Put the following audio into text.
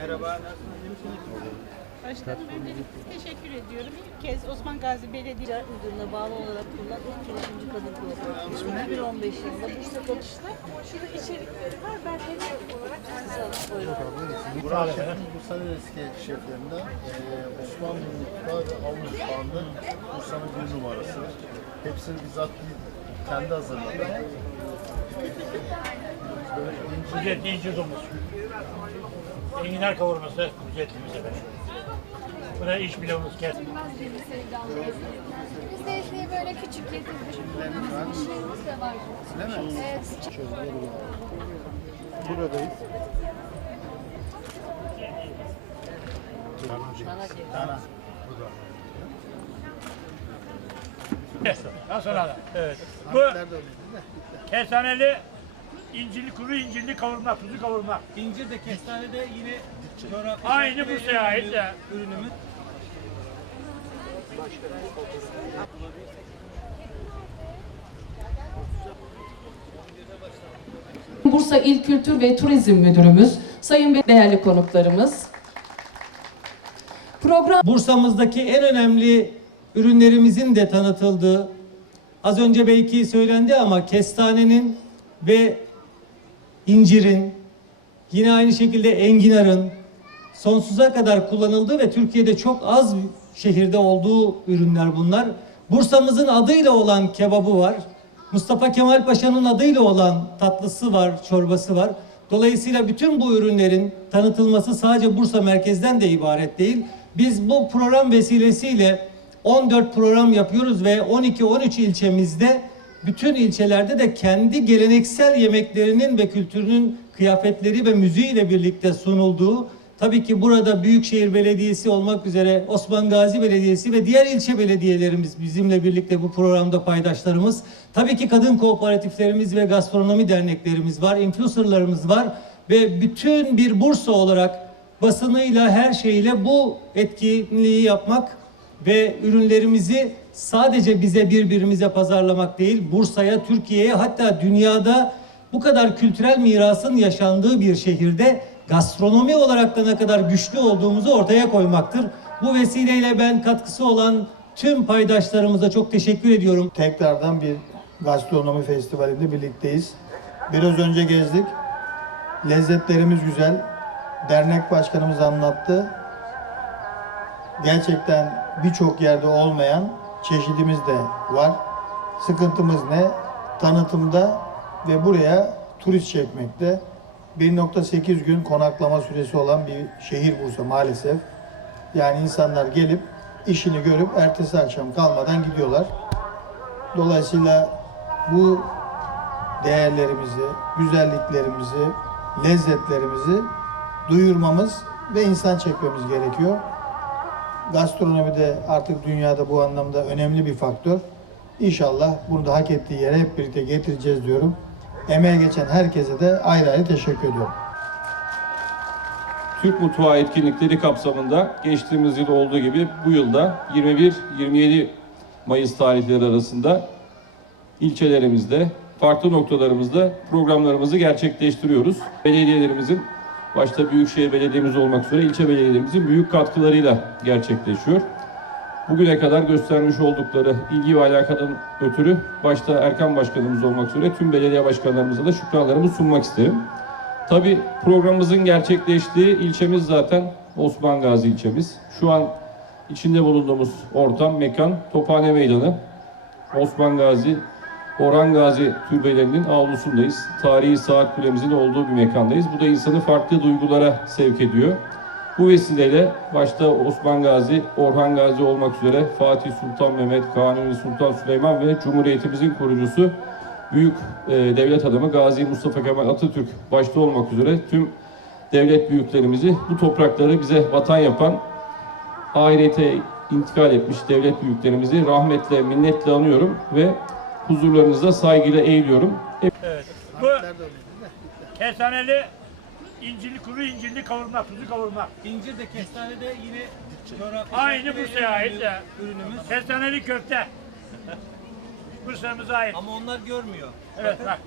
Merhaba. Başkanım öncelikle teşekkür ediyorum. İlk kez Osman Gazi Belediye Müdürlüğü'ne bağlı olarak kurulan ilk girişimci kadın kuralı. 2015 yılında Bursa Katış'ta şurada içerikleri var. Ben hediye olarak size. Burak Şef'in Bursa'nın eski şeflerinden eee Osmanlı mutfağı ve av mutfağında Bursa'nın bir numarası. Hepsini bizzat kendi hazırladı. Böyle ince Ücretli incir domuz. Enginar kavurması ücretlimiz efendim. Bu da iş pilavımız kes. Biz de esneyi böyle küçük getirdik. İşlerimiz de var. değil mi? Evet. Buradayız. Dana. Daha sonra da. Evet. Bu kestaneli incirli, kuru incirli kavurma, kuzu kavurma. İncir de kestane de yine coğrafya Aynı Bursa'ya ait de. ürünümüz. Bursa İl Kültür ve Turizm Müdürümüz, sayın ve değerli konuklarımız. Program Bursa'mızdaki en önemli ürünlerimizin de tanıtıldığı, az önce belki söylendi ama kestanenin ve incirin, yine aynı şekilde enginarın sonsuza kadar kullanıldığı ve Türkiye'de çok az şehirde olduğu ürünler bunlar. Bursa'mızın adıyla olan kebabı var. Mustafa Kemal Paşa'nın adıyla olan tatlısı var, çorbası var. Dolayısıyla bütün bu ürünlerin tanıtılması sadece Bursa merkezden de ibaret değil. Biz bu program vesilesiyle 14 program yapıyoruz ve 12-13 ilçemizde bütün ilçelerde de kendi geleneksel yemeklerinin ve kültürünün kıyafetleri ve müziğiyle birlikte sunulduğu Tabii ki burada Büyükşehir Belediyesi olmak üzere Osman Gazi Belediyesi ve diğer ilçe belediyelerimiz bizimle birlikte bu programda paydaşlarımız. Tabii ki kadın kooperatiflerimiz ve gastronomi derneklerimiz var, influencerlarımız var ve bütün bir Bursa olarak basınıyla her şeyle bu etkinliği yapmak ve ürünlerimizi sadece bize birbirimize pazarlamak değil, Bursa'ya, Türkiye'ye hatta dünyada bu kadar kültürel mirasın yaşandığı bir şehirde gastronomi olarak da ne kadar güçlü olduğumuzu ortaya koymaktır. Bu vesileyle ben katkısı olan tüm paydaşlarımıza çok teşekkür ediyorum. Tekrardan bir gastronomi festivalinde birlikteyiz. Biraz önce gezdik. Lezzetlerimiz güzel. Dernek başkanımız anlattı. Gerçekten birçok yerde olmayan çeşidimiz de var. Sıkıntımız ne? Tanıtımda ve buraya turist çekmekte. 1.8 gün konaklama süresi olan bir şehir Bursa maalesef. Yani insanlar gelip işini görüp ertesi akşam kalmadan gidiyorlar. Dolayısıyla bu değerlerimizi, güzelliklerimizi, lezzetlerimizi duyurmamız ve insan çekmemiz gerekiyor. Gastronomi de artık dünyada bu anlamda önemli bir faktör. İnşallah bunu da hak ettiği yere hep birlikte getireceğiz diyorum. Emeğe geçen herkese de ayrı ayrı teşekkür ediyorum. Türk Mutfağı etkinlikleri kapsamında geçtiğimiz yıl olduğu gibi bu yılda 21-27 Mayıs tarihleri arasında ilçelerimizde, farklı noktalarımızda programlarımızı gerçekleştiriyoruz. Belediyelerimizin, başta Büyükşehir Belediyemiz olmak üzere ilçe belediyelerimizin büyük katkılarıyla gerçekleşiyor. Bugüne kadar göstermiş oldukları ilgi ve alakadan ötürü başta Erkan Başkanımız olmak üzere tüm belediye başkanlarımıza da şükranlarımı sunmak isterim. Tabi programımızın gerçekleştiği ilçemiz zaten Osman Gazi ilçemiz. Şu an içinde bulunduğumuz ortam, mekan Tophane Meydanı. Osman Gazi, Orhan Gazi türbelerinin avlusundayız. Tarihi saat kulemizin olduğu bir mekandayız. Bu da insanı farklı duygulara sevk ediyor. Bu vesileyle başta Osman Gazi, Orhan Gazi olmak üzere Fatih Sultan Mehmet, Kanuni Sultan Süleyman ve Cumhuriyetimizin kurucusu büyük e, devlet adamı Gazi Mustafa Kemal Atatürk başta olmak üzere tüm devlet büyüklerimizi bu toprakları bize vatan yapan ahirete intikal etmiş devlet büyüklerimizi rahmetle, minnetle anıyorum ve huzurlarınızda saygıyla eğiliyorum. Evet. Bu Nerede öyleydi değil mi? kestaneli incirli, kuru incirli kavurma, kuzu kavurma. İncir de kestane de yine coğrafi Aynı Bursa'ya ait de. ürünümüz. Kestaneli köfte. Bursa'mıza ait. Ama onlar görmüyor. Evet bak.